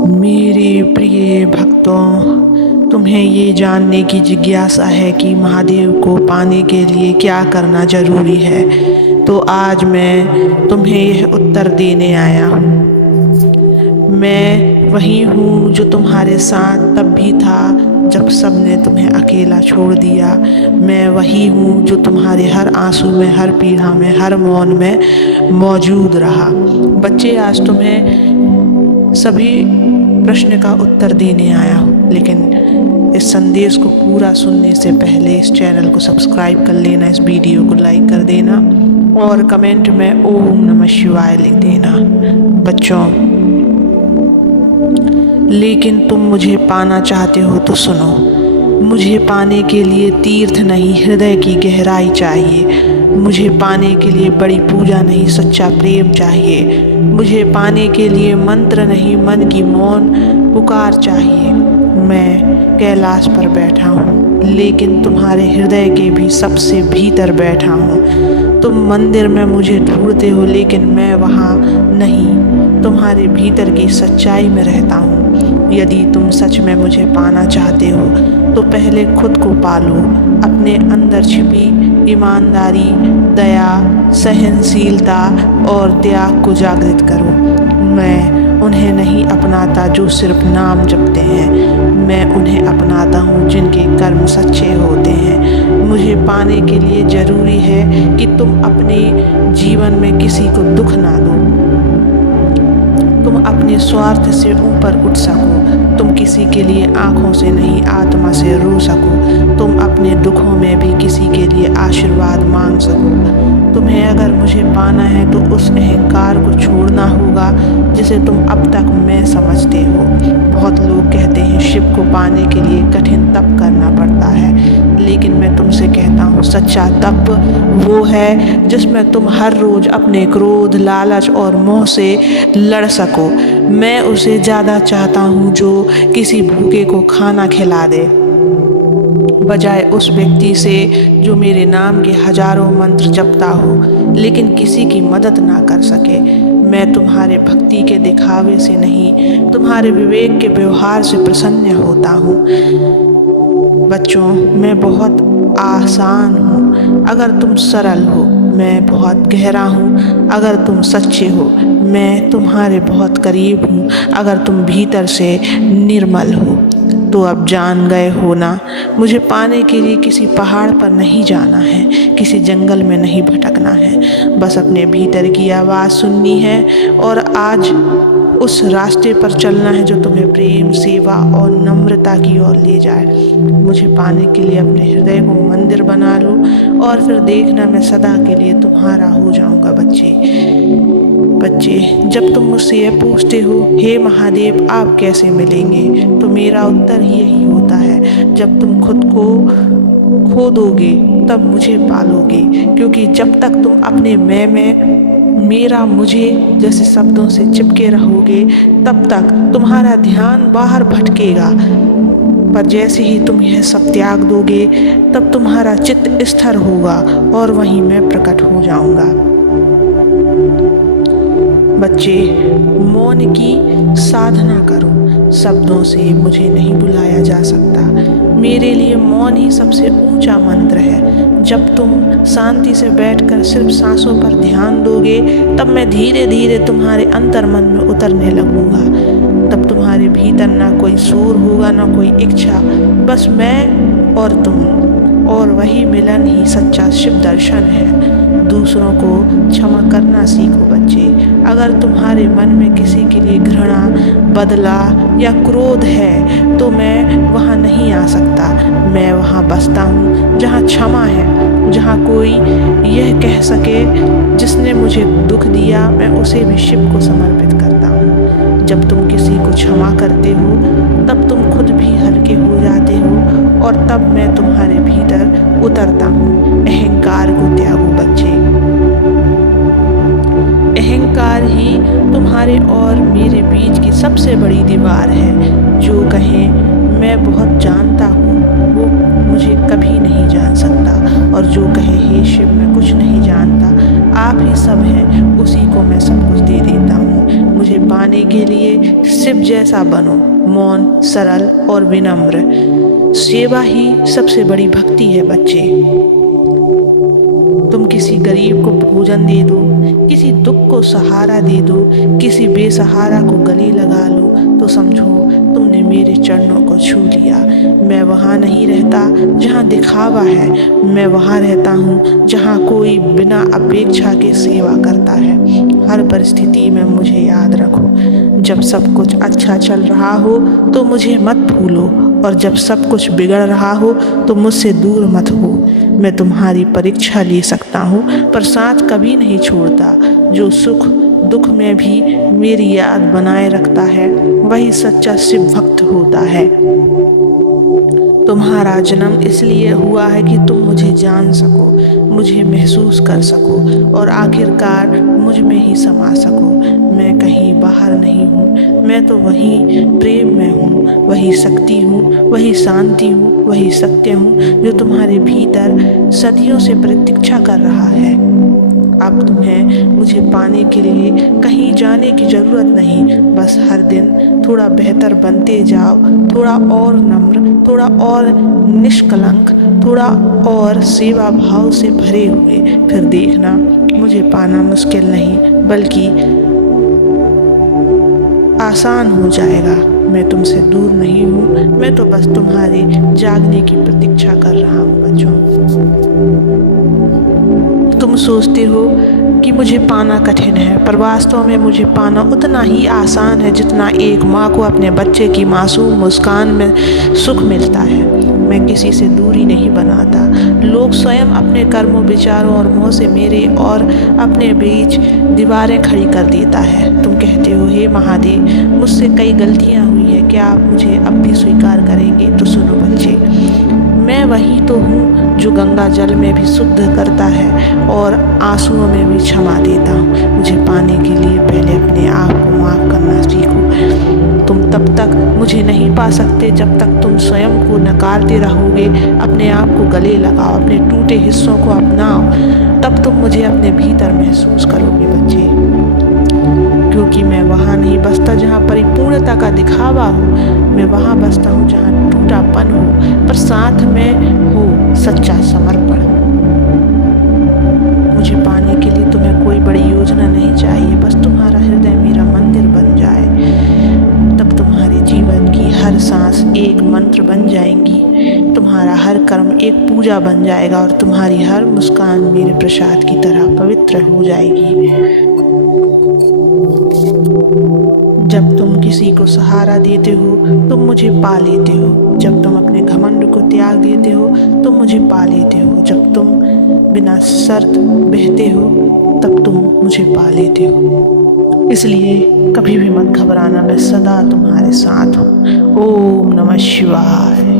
मेरे प्रिय भक्तों, तुम्हें ये जानने की जिज्ञासा है कि महादेव को पाने के लिए क्या करना जरूरी है। तो आज मैं तुम्हें यह उत्तर देने आया हूँ। मैं वही हूँ जो तुम्हारे साथ तब भी था जब सबने तुम्हें अकेला छोड़ दिया। मैं वही हूँ जो तुम्हारे हर आंसू में, हर पीड़ा में, हर मौन में मौजूद रहा। बच्चे, आज तुम्हें सभी प्रश्न का उत्तर देने आया हूँ, लेकिन इस संदेश को पूरा सुनने से पहले इस चैनल को सब्सक्राइब कर लेना, इस वीडियो को लाइक कर देना और कमेंट में ओम नमः शिवाय लिख देना। बच्चों, लेकिन तुम मुझे पाना चाहते हो तो सुनो। मुझे पाने के लिए तीर्थ नहीं, हृदय की गहराई चाहिए। मुझे पाने के लिए बड़ी पूजा नहीं, सच्चा प्रेम चाहिए। मुझे पाने के लिए मंत्र नहीं, मन की मौन पुकार चाहिए। मैं कैलाश पर बैठा हूँ, लेकिन तुम्हारे हृदय के भी सबसे भीतर बैठा हूँ। तुम मंदिर में मुझे ढूंढते हो, लेकिन मैं वहाँ नहीं, तुम्हारे भीतर की सच्चाई में रहता हूँ। यदि तुम सच में मुझे पाना चाहते हो तो पहले खुद को पालो। अपने अंदर छिपी ईमानदारी, दया, सहनशीलता और त्याग को जागृत करो। मैं उन्हें नहीं अपनाता जो सिर्फ नाम जपते हैं, मैं उन्हें अपनाता हूँ जिनके कर्म सच्चे होते हैं। मुझे पाने के लिए ज़रूरी है कि तुम अपने जीवन में किसी को दुख ना दो, तुम अपने स्वार्थ से ऊपर उठ सको, तुम किसी के लिए आँखों से नहीं आत्मा से रो सको, तुम अपने दुखों में भी किसी के लिए आशीर्वाद मांग सको। तुम्हें अगर मुझे पाना है तो उस अहंकार को छोड़ना होगा जिसे तुम अब तक मैं समझते हो। बहुत लोग कहते हैं शिव को पाने के लिए कठिन तप करना पड़ता है, लेकिन मैं तुमसे कहता हूँ सच्चा तप वो है जिसमें तुम हर रोज़ अपने क्रोध, लालच और मोह से लड़ सको। मैं उसे ज़्यादा चाहता हूँ जो किसी भूखे को खाना खिला दे, बजाय उस व्यक्ति से जो मेरे नाम के हजारों मंत्र जपता हो लेकिन किसी की मदद ना कर सके। मैं तुम्हारे भक्ति के दिखावे से नहीं, तुम्हारे विवेक के व्यवहार से प्रसन्न होता हूँ। बच्चों, मैं बहुत आसान हूँ अगर तुम सरल हो, मैं बहुत गहरा हूँ अगर तुम सच्चे हो, मैं तुम्हारे बहुत करीब हूँ अगर तुम भीतर से निर्मल हो। तो अब जान गए हो ना, मुझे पाने के लिए किसी पहाड़ पर नहीं जाना है, किसी जंगल में नहीं भटकना है, बस अपने भीतर की आवाज़ सुननी है और आज उस रास्ते पर चलना है जो तुम्हें प्रेम, सेवा और नम्रता की ओर ले जाए। मुझे पाने के लिए अपने हृदय को मंदिर बना लो और फिर देखना मैं सदा के लिए तुम्हारा हो जाऊंगा। बच्चे, जब तुम मुझसे यह पूछते हो हे महादेव आप कैसे मिलेंगे, तो मेरा उत्तर ही यही होता है, जब तुम खुद को खो दोगे तब मुझे पालोगे। क्योंकि जब तक तुम अपने मैं में, मेरा, मुझे जैसे शब्दों से चिपके रहोगे तब तक तुम्हारा ध्यान बाहर भटकेगा, पर जैसे ही तुम यह सब त्याग दोगे तब तुम्हारा चित्त स्थिर होगा और वहीं मैं प्रकट हो जाऊंगा। बच्चे, मौन की साधना करो। शब्दों से मुझे नहीं बुलाया जा सकता, मेरे लिए मौन ही सबसे ऊंचा मंत्र है। जब तुम शांति से बैठकर सिर्फ सांसों पर ध्यान दोगे तब मैं धीरे धीरे तुम्हारे अंतर्मन में उतरने लगूंगा। तब तुम्हारे भीतर ना कोई शोर होगा, ना कोई इच्छा, बस मैं और तुम, और वही मिलन ही सच्चा शिव दर्शन है। दूसरों को क्षमा करना सीखो बच्चे। अगर तुम्हारे मन में किसी के लिए घृणा, बदला या क्रोध है तो मैं वहाँ नहीं आ सकता। मैं वहाँ बसता हूँ जहाँ क्षमा है, जहाँ कोई यह कह सके जिसने मुझे दुख दिया मैं उसे भी शिव को समर्पित करता हूँ। जब तुम किसी को क्षमा करते हो तब तुम खुद भी हल्के हो जाते हो और तब मैं तुम्हारे भीतर उतरता हूँ। अहंकार को त्यागो बच्चे। अहंकार ही तुम्हारे और मेरे बीच की सबसे बड़ी दीवार है। जो कहे मैं बहुत जानता हूँ वो मुझे कभी नहीं जान सकता, और जो कहे हे शिव मैं कुछ नहीं जानता, आप ही सब हैं, उसी को मैं सब कुछ दे देता हूँ। मुझे पाने के लिए शिव जैसा बनो, मौन, सरल और विनम्र। सेवा ही सबसे बड़ी भक्ति है बच्चे। तुम किसी गरीब को भोजन दे दो, किसी दुख को सहारा दे दो, किसी बेसहारा को गले लगा लो, तो समझो तुमने मेरे चरणों को छू लिया। मैं वहाँ नहीं रहता जहाँ दिखावा है, मैं वहाँ रहता हूँ जहाँ कोई बिना अपेक्षा के सेवा करता है। हर परिस्थिति में मुझे याद रखो। जब सब कुछ अच्छा चल रहा हो तो मुझे मत भूलो, और जब सब कुछ बिगड़ रहा हो तो मुझसे दूर मत हो। मैं तुम्हारी परीक्षा ले सकता हूँ पर साथ कभी नहीं छोड़ता। जो सुख दुख में भी मेरी याद बनाए रखता है, वही सच्चा शिव भक्त होता है। तुम्हारा जन्म इसलिए हुआ है कि तुम मुझे जान सको, मुझे महसूस कर सको, और आखिरकार मुझ में ही समा सको। मैं कहीं बाहर नहीं हूँ, मैं तो वहीं प्रेम में हूँ, वही शक्ति हूँ, वही शांति हूँ, वही सत्य हूँ जो तुम्हारे भीतर सदियों से प्रतीक्षा कर रहा है। अब तुम्हें मुझे पाने के लिए कहीं जाने की ज़रूरत नहीं, बस हर दिन थोड़ा बेहतर बनते जाओ, थोड़ा और नम्र, थोड़ा और निष्कलंक, थोड़ा और सेवा भाव से भरे हुए। फिर देखना मुझे पाना मुश्किल नहीं बल्कि आसान हो जाएगा। मैं तुमसे दूर नहीं हूँ, मैं तो बस तुम्हारे जागने की प्रतीक्षा कर रहा हूँ बच्चों। तुम सोचते हो कि मुझे पाना कठिन है, पर वास्तव में मुझे पाना उतना ही आसान है जितना एक माँ को अपने बच्चे की मासूम मुस्कान में सुख मिलता है। मैं किसी से दूरी नहीं बनाता। लोग स्वयं अपने कर्मों, विचारों और मोह से मेरे और अपने बीच दीवारें खड़ी कर देता है। तुम कहते हो हे महादेव, मुझसे कई गलतियाँ हुई है, क्या आप मुझे अब भी स्वीकार करेंगे? तो सुनो बच्चे, मैं वही तो हूँ जो गंगा जल में भी शुद्ध करता है और आंसुओं में भी क्षमा देता हूँ। मुझे पाने के लिए पहले अपने आप को माफ़ करना सीखो। तुम तब तक मुझे नहीं पा सकते जब तक तुम स्वयं को नकारते रहोगे। अपने आप को गले लगाओ, अपने टूटे हिस्सों को अपनाओ, तब तुम मुझे अपने भीतर महसूस करोगे बच्चे। क्योंकि मैं वहाँ नहीं बसता जहाँ परिपूर्णता का दिखावा हो, मैं वहाँ बसता हूँ जहाँ टूटापन हो पर साथ में हो सच्चा समर्पण। मुझे पाने के लिए तुम्हें कोई बड़ी योजना नहीं चाहिए, बस तुम्हारा हृदय मेरा मंदिर बन जाए। तब तुम्हारे जीवन की हर सांस एक मंत्र बन जाएंगी, तुम्हारा हर कर्म एक पूजा बन जाएगा और तुम्हारी हर मुस्कान मेरे प्रसाद की तरह पवित्र हो जाएगी। जब तुम किसी को सहारा देते हो तुम मुझे पा लेते हो। जब तुम अपने घमंड को त्याग देते हो तुम मुझे पा लेते हो। जब तुम बिना शर्त बहते हो तब तुम मुझे पा लेते हो। इसलिए कभी भी मत घबराना, मैं सदा तुम्हारे साथ हूँ। ओम नमः शिवाय।